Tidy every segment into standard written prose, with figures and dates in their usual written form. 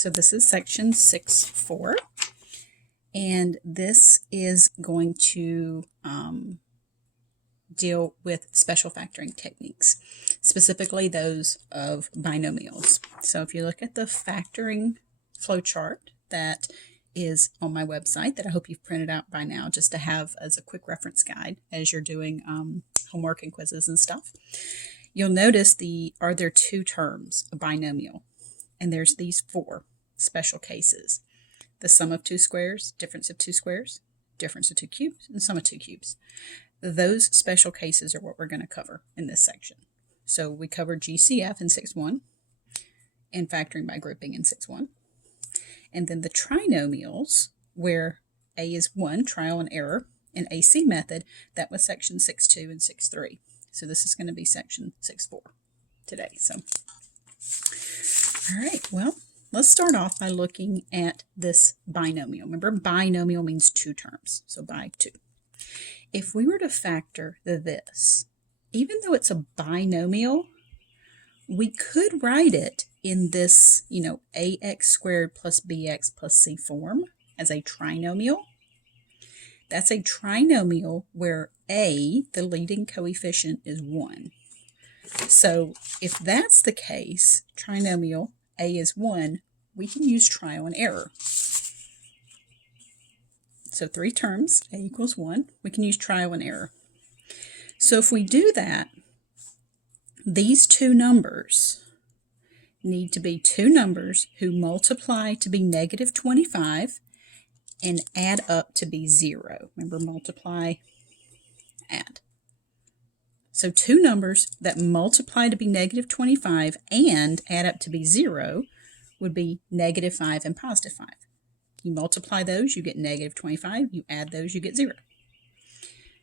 So this is section 6.4, and this is going to deal with special factoring techniques, specifically those of binomials. So if you look at the factoring flowchart that is on my website that I hope you've printed out by now just to have as a quick reference guide as you're doing homework and quizzes and stuff, you'll notice are there two terms, a binomial, and there's these four special cases: the sum of two squares, difference of two squares, difference of two cubes, and sum of two cubes. Those special cases are what we're going to cover in this section. So we covered GCF in 6.1 and factoring by grouping in 6.1. And then the trinomials, where A is 1, trial and error, and AC method, that was section 6.2 and 6.3. So this is going to be section 6.4 today. So, all right, well, let's start off by looking at this binomial. Remember, binomial means two terms, so by two. If we were to factor this, even though it's a binomial, we could write it in this, ax squared plus bx plus c form as a trinomial. That's a trinomial where a, the leading coefficient, is 1. So if that's the case, trinomial, a is 1, we can use trial and error. So three terms, a equals 1, we can use trial and error. So if we do that, these two numbers need to be two numbers who multiply to be negative 25 and add up to be 0. Remember, multiply, add. So two numbers that multiply to be negative 25 and add up to be 0 would be negative 5 and positive 5. You multiply those, you get negative 25. You add those, you get 0.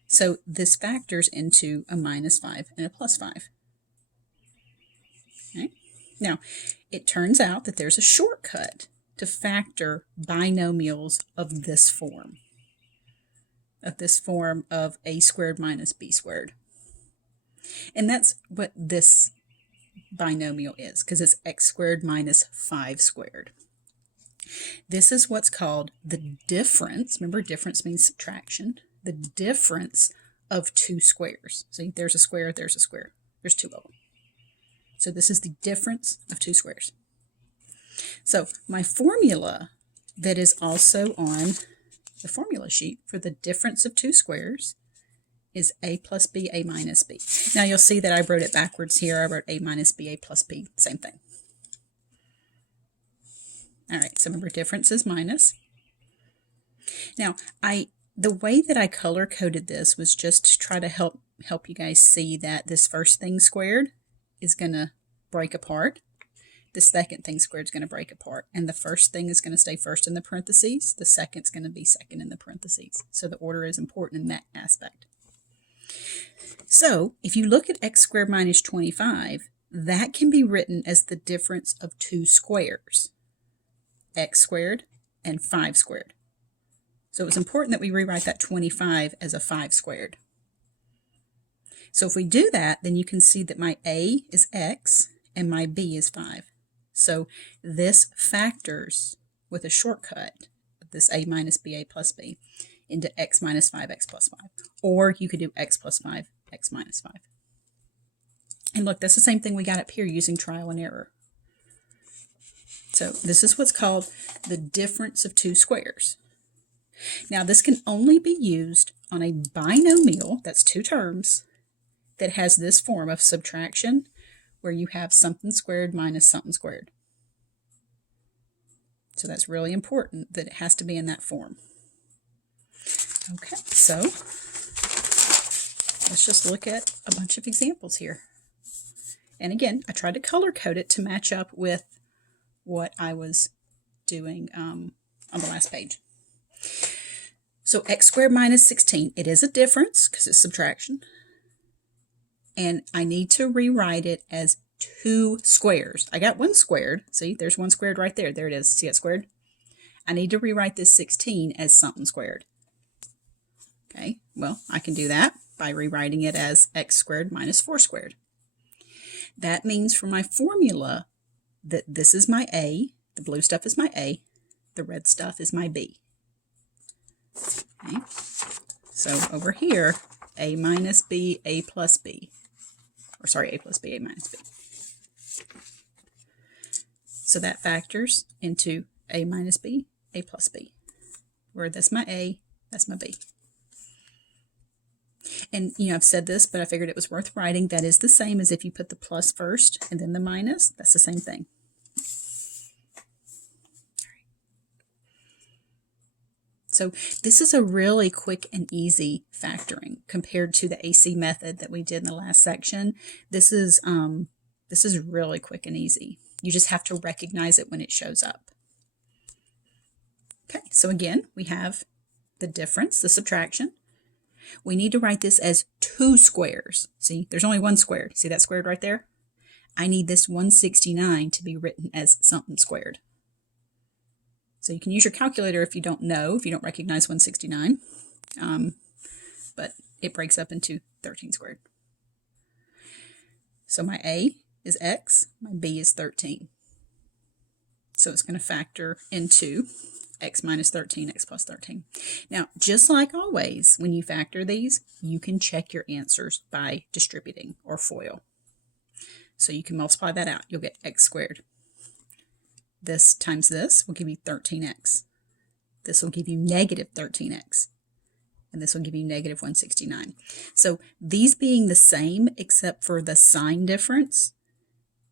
So this factors into a minus 5 and a plus 5. Okay. Now, it turns out that there's a shortcut to factor binomials of this form of a squared minus b squared. And that's what this binomial is, because it's x squared minus 5 squared. This is what's called the difference. Remember, difference means subtraction. The difference of two squares. See, there's a square, there's a square. There's two of them. So this is the difference of two squares. So my formula that is also on the formula sheet for the difference of two squares is a plus b, a minus b. Now you'll see that I wrote it backwards here. I wrote a minus b, a plus b, same thing. All right, so remember, difference is minus. Now, the way that I color-coded this was just to try to help you guys see that this first thing squared is going to break apart. The second thing squared is going to break apart. And the first thing is going to stay first in the parentheses. The second is going to be second in the parentheses. So the order is important in that aspect. So if you look at x squared minus 25, that can be written as the difference of two squares, x squared and 5 squared. So it's important that we rewrite that 25 as a 5 squared. So if we do that, then you can see that my a is x and my b is 5. So this factors with a shortcut of this a minus b, a plus b, into x minus 5, x plus 5. Or you could do x plus 5, x minus 5. And look, that's the same thing we got up here using trial and error. So this is what's called the difference of two squares. Now this can only be used on a binomial, that's two terms, that has this form of subtraction where you have something squared minus something squared. So that's really important that it has to be in that form. Okay, so let's just look at a bunch of examples here. And again, I tried to color code it to match up with what I was doing on the last page. So x squared minus 16, it is a difference because it's subtraction. And I need to rewrite it as two squares. I got one squared. See, there's one squared right there. There it is. See it squared? I need to rewrite this 16 as something squared. Okay, well, I can do that by rewriting it as x squared minus 4 squared. That means for my formula that this is my a, The blue stuff is my A. The red stuff is my B. Okay. So over here, A minus B, A plus B. Or sorry, A plus B, A minus B. So that factors into A minus B, A plus B. Where that's my A, that's my B. And, I've said this, but I figured it was worth writing. That is the same as if you put the plus first and then the minus. That's the same thing. So this is a really quick and easy factoring compared to the AC method that we did in the last section. This is really quick and easy. You just have to recognize it when it shows up. Okay, so again, we have the difference, the subtraction. We need to write this as 2 squares. See, there's only 1 squared. See that squared right there? I need this 169 to be written as something squared. So you can use your calculator if you don't recognize 169. But it breaks up into 13 squared. So my A is x, my B is 13. So it's going to factor into x minus 13, x plus 13. Now, just like always, when you factor these, you can check your answers by distributing or FOIL. So you can multiply that out. You'll get x squared. This times this will give you 13x. This will give you negative 13x. And this will give you negative 169. So these being the same except for the sign difference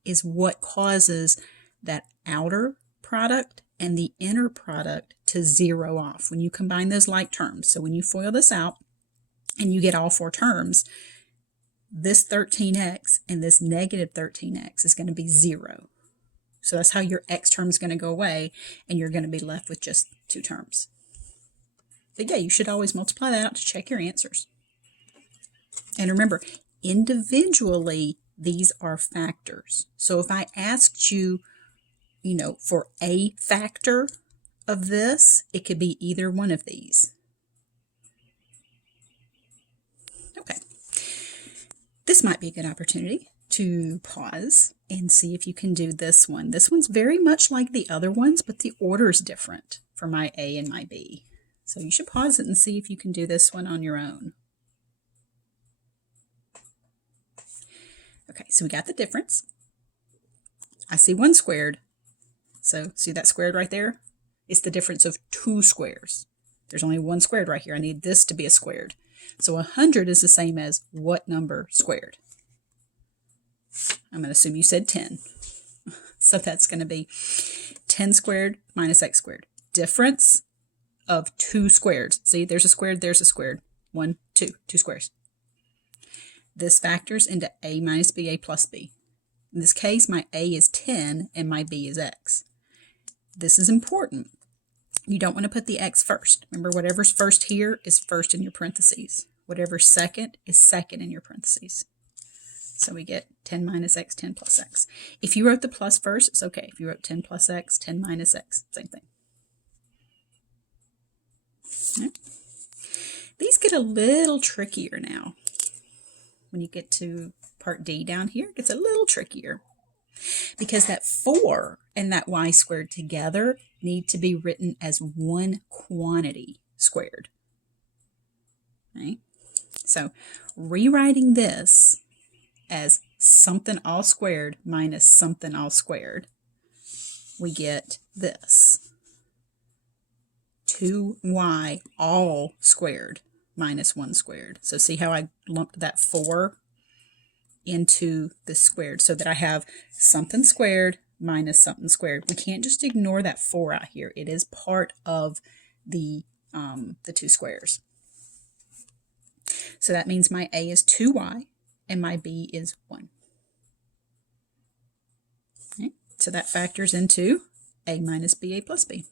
is what causes that outer product and the inner product to zero off when you combine those like terms. So when you FOIL this out and you get all 4 terms, this 13x and this negative 13x is going to be 0. So that's how your x term is going to go away, and you're going to be left with just 2 terms. But yeah, you should always multiply that out to check your answers. And remember, individually, these are factors. So if I asked you, for a factor of this, it could be either one of these. Okay. This might be a good opportunity to pause and see if you can do this one. This one's very much like the other ones, but the order is different for my A and my B. So you should pause it and see if you can do this one on your own. Okay, so we got the difference. I see 1 squared. So see that squared right there? It's the difference of 2 squares. There's only 1 squared right here. I need this to be a squared. So 100 is the same as what number squared? I'm going to assume you said 10. So that's going to be 10 squared minus x squared. Difference of 2 squares. See, there's a squared, there's a squared. 1, 2, 2 squares. This factors into a minus b, a plus b. In this case, my a is 10 and my b is x. This is important. You don't want to put the x first. Remember, whatever's first here is first in your parentheses. Whatever's second is second in your parentheses. So we get 10 minus x, 10 plus x. If you wrote the plus first, it's okay. If you wrote 10 plus x, 10 minus x, same thing. Okay. These get a little trickier now. When you get to part D down here, it gets a little trickier. Because that 4 and that y squared together need to be written as one quantity squared. Right? So rewriting this as something all squared minus something all squared, we get this. 2y all squared minus 1 squared. So see how I lumped that 4 into the squared so that I have something squared minus something squared. We can't just ignore that 4 out here. It is part of the 2 squares. So that means my a is 2y and my b is 1. Okay. So that factors into a minus b, a plus b.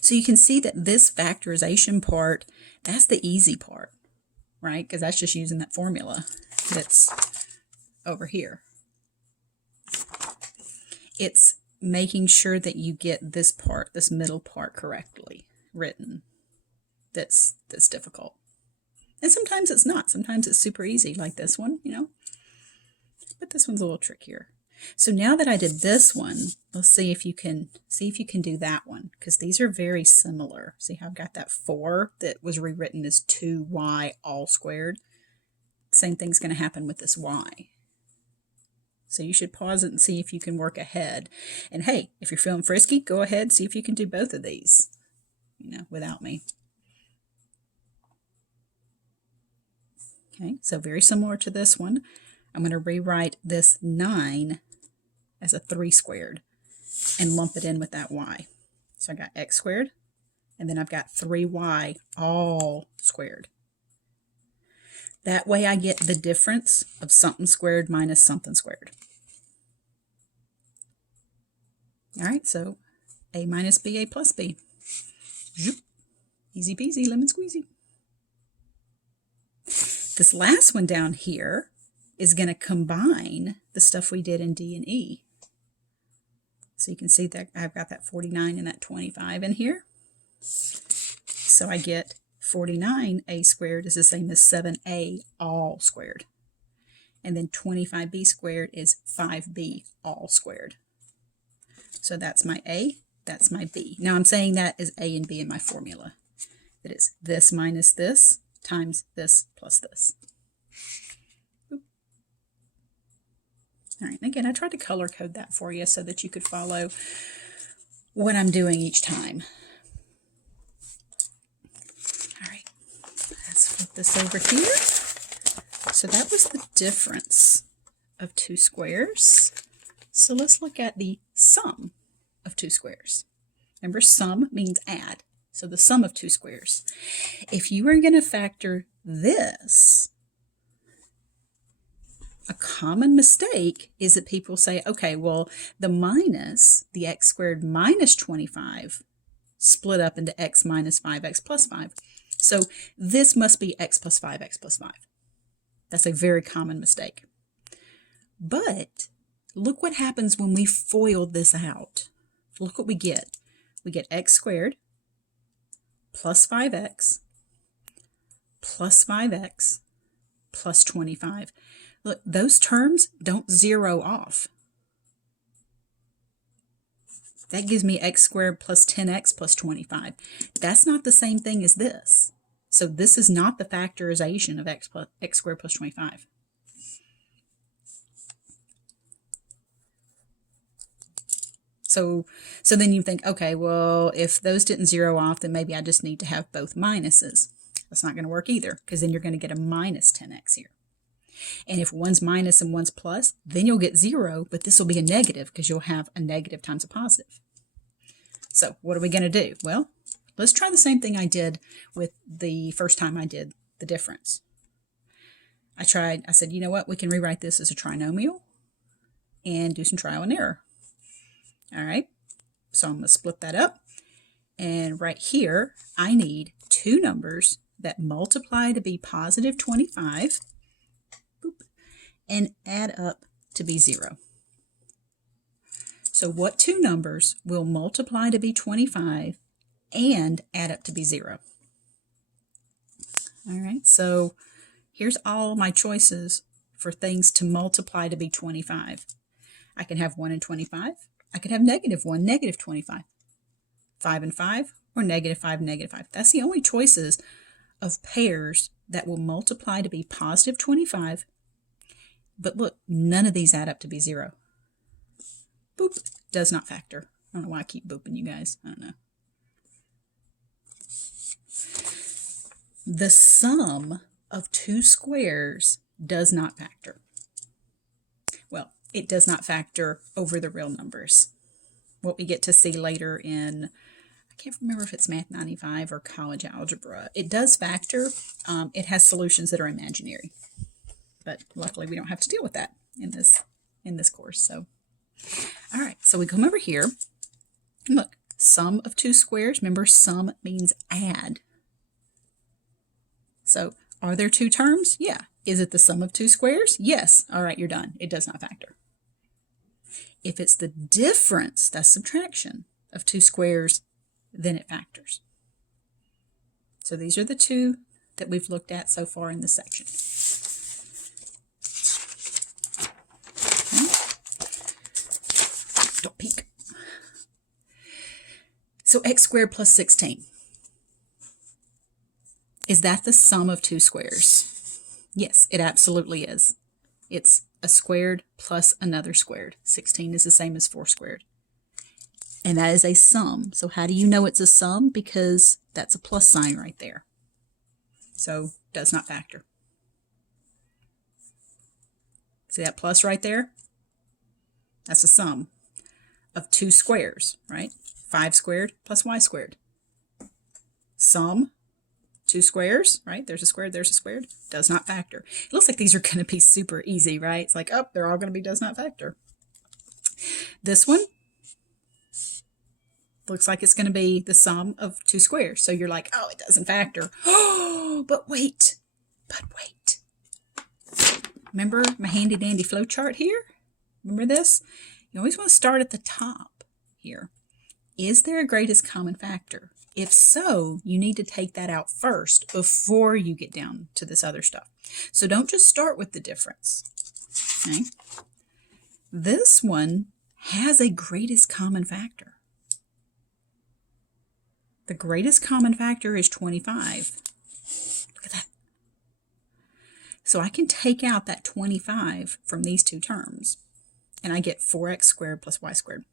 So you can see that this factorization part, that's the easy part, right? Because that's just using that formula that's over here. It's making sure that you get this part, this middle part, correctly written. That's difficult. And sometimes it's not. Sometimes it's super easy, like this one, But this one's a little trickier. So now that I did this one, let's see if you can do that one, because these are very similar. See how I've got that 4 that was rewritten as 2y all squared? Same thing's going to happen with this y. So you should pause it and see if you can work ahead. And hey, if you're feeling frisky, go ahead, see if you can do both of these, without me. Okay, so very similar to this one. I'm going to rewrite this 9 as a 3 squared and lump it in with that y. So I got x squared, and then I've got 3y all squared. That way I get the difference of something squared minus something squared. All right, so a minus b, a plus b. Zoop. Easy peasy, lemon squeezy. This last one down here is going to combine the stuff we did in D and E. So you can see that I've got that 49 and that 25 in here. So I get 49a squared is the same as 7a all squared. And then 25b squared is 5b all squared. So that's my a, that's my b. Now I'm saying that is a and b in my formula. That is this minus this times this plus this. Oop. All right, again, I tried to color code that for you so that you could follow what I'm doing each time. All right, let's flip this over here. So that was the difference of 2 squares. So let's look at the sum of 2 squares. Remember, sum means add. So the sum of 2 squares. If you are going to factor this, a common mistake is that people say, okay, well, the x squared minus 25 split up into x minus 5x plus 5. So this must be x plus 5x plus 5. That's a very common mistake. But look what happens when we FOIL this out. Look what we get. We get x squared plus 5x plus 5x plus 25. Look, those terms don't zero off. That gives me x squared plus 10x plus 25. That's not the same thing as this. So this is not the factorization of x squared plus 25. So then you think, okay, well, if those didn't zero off, then maybe I just need to have both minuses. That's not going to work either, because then you're going to get a minus 10x here. And if one's minus and one's plus, then you'll get 0, but this will be a negative because you'll have a negative times a positive. So what are we going to do? Well, let's try the same thing I did with the first time I did the difference. I said, you know what, we can rewrite this as a trinomial and do some trial and error. All right, so I'm going to split that up. And right here, I need 2 numbers that multiply to be positive 25 and add up to be 0. So what 2 numbers will multiply to be 25 and add up to be 0? All right, so here's all my choices for things to multiply to be 25. I can have 1 and 25. I could have -1, -25, 5 and 5, or -5, -5. That's the only choices of pairs that will multiply to be positive 25. But look, none of these add up to be 0. Boop, does not factor. I don't know why I keep booping you guys. I don't know. The sum of 2 squares does not factor. Well, it does not factor over the real numbers. What we get to see later in, I can't remember if it's Math 95 or College Algebra. It does factor. It has solutions that are imaginary. But luckily we don't have to deal with that in this course. So, all right, so we come over here. Look, sum of 2 squares. Remember, sum means add. So are there 2 terms? Yeah. Is it the sum of 2 squares? Yes. All right, you're done. It does not factor. If it's the difference, that's subtraction, of 2 squares, then it factors. So these are the 2 that we've looked at so far in this section. Okay. So x squared plus 16. Is that the sum of two squares? Yes, it absolutely is. It's a squared plus another squared. 16 is the same as 4 squared. And that is a sum. So how do you know it's a sum? Because that's a plus sign right there. So does not factor. See that plus right there? That's a sum of two squares, right? 5 squared plus y squared. Sum, two squares, right? There's a squared, there's a squared. Does not factor. It looks like these are going to be super easy, right? It's like, oh, they're all going to be does not factor. This one looks like it's going to be the sum of two squares. So you're like, oh, it doesn't factor. Oh, but wait. Remember my handy dandy flow chart here? Remember this? You always want to start at the top here. Is there a greatest common factor? If so, you need to take that out first before you get down to this other stuff. So don't just start with the difference. Okay? This one has a greatest common factor. The greatest common factor is 25. Look at that. So I can take out that 25 from these two terms, and I get 4x squared plus y squared.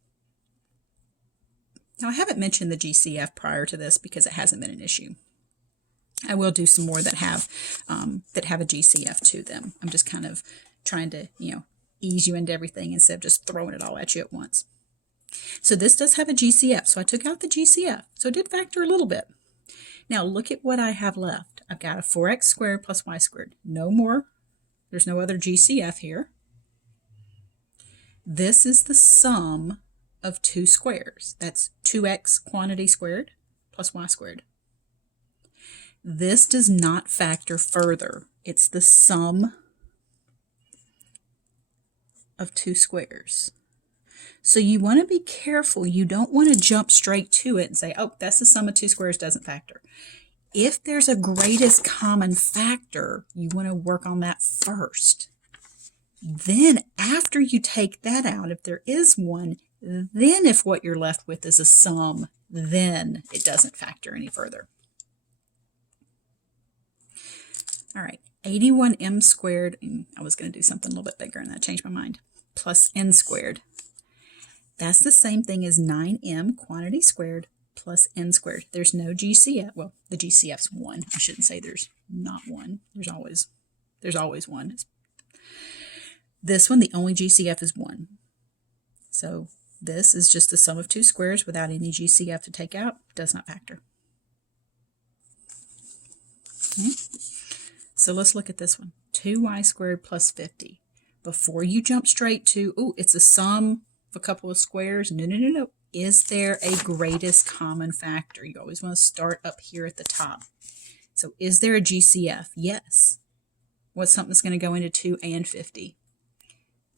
Now, I haven't mentioned the GCF prior to this because it hasn't been an issue. I will do some more that have a GCF to them. I'm just kind of trying to, ease you into everything instead of just throwing it all at you at once. So this does have a GCF, so I took out the GCF. So it did factor a little bit. Now look at what I have left. I've got a 4x squared plus y squared. No more. There's no other GCF here. This is the sum of two squares. That's 2x quantity squared plus y squared. This does not factor further. It's the sum of two squares. So you want to be careful. You don't want to jump straight to it and say, oh, that's the sum of two squares, doesn't factor. If there's a greatest common factor, you want to work on that first. Then after you take that out, if there is one, then if what you're left with is a sum, then it doesn't factor any further. All right, 81m squared, and I was going to do something a little bit bigger and I changed my mind, plus n squared. That's the same thing as 9m quantity squared plus n squared. There's no GCF. Well, the GCF's 1. I shouldn't say there's not one. There's always one. This one, the only GCF is 1. So this is just the sum of two squares without any GCF to take out. Does not factor. Okay. So let's look at this one. 2y squared plus 50. Before you jump straight to, oh, it's a sum of a couple of squares. No. Is there a greatest common factor? You always want to start up here at the top. So is there a GCF? Yes. What's something that's going to go into 2 and 50?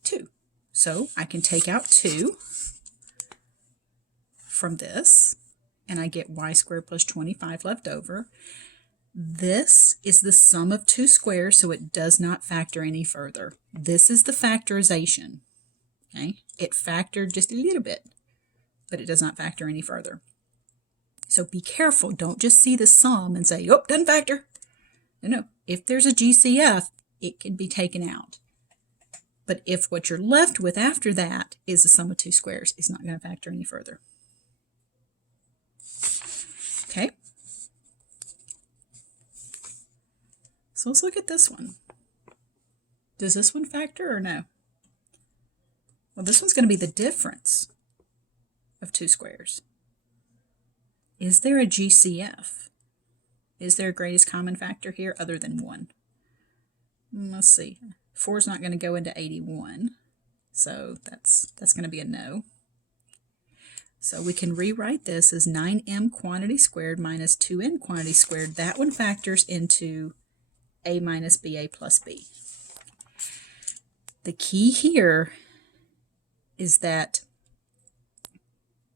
2. So I can take out 2 from this, and I get y squared plus 25 left over. This is the sum of two squares, so it does not factor any further. This is the factorization. Okay? It factored just a little bit, but it does not factor any further. So be careful. Don't just see the sum and say, oh, doesn't factor. No. If there's a GCF, it can be taken out. But if what you're left with after that is the sum of two squares, it's not going to factor any further. Okay? So let's look at this one. Does this one factor or no? Well, this one's going to be the difference of two squares. Is there a GCF? Is there a greatest common factor here other than 1? Let's see. 4 is not going to go into 81, so that's going to be a no. So we can rewrite this as 9m quantity squared minus 2n quantity squared. That one factors into a minus ba plus b. The key here is that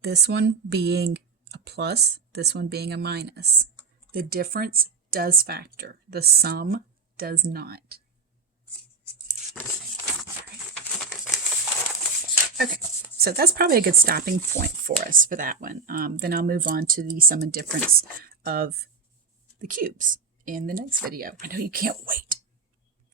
this one being a plus, this one being a minus. The difference does factor. The sum does not. Okay, So that's probably a good stopping point for us for that one. Then I'll move on to the sum and difference of the cubes in the next video. I know you can't wait.